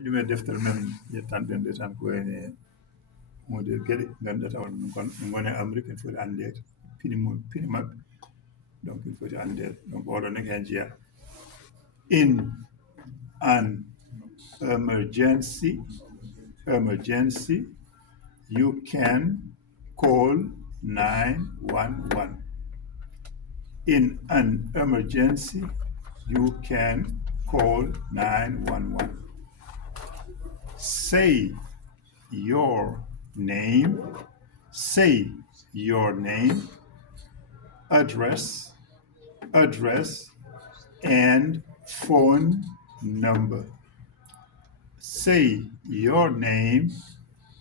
ɗumen deftere men yettanɗen ɗe tan ko ene hunde geɗe ngannduɗaa tawa ɗum woni e Amérique ene foti anndeede pini maɓɓe donc il foti anndeede donc oɗo neke hen jeeya in an emergency you can call 911. In an emergency you can call 911. Say your name, say your name, address, and phone number. Say your name,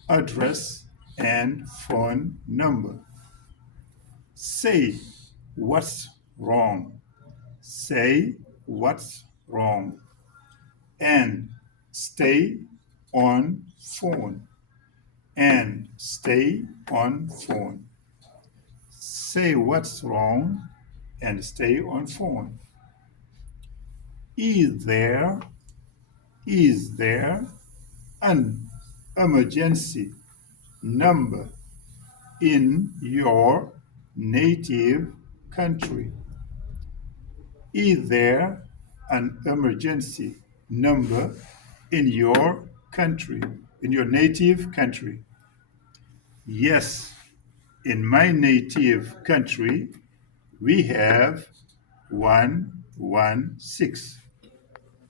address, and phone number. Say what's wrong. Say what's wrong. And stay on phone. And stay on phone. Say what's wrong and stay on phone. Is there an emergency number in your native country? Is there an emergency number in your country, in your native country? Yes, in my native country, we have 116.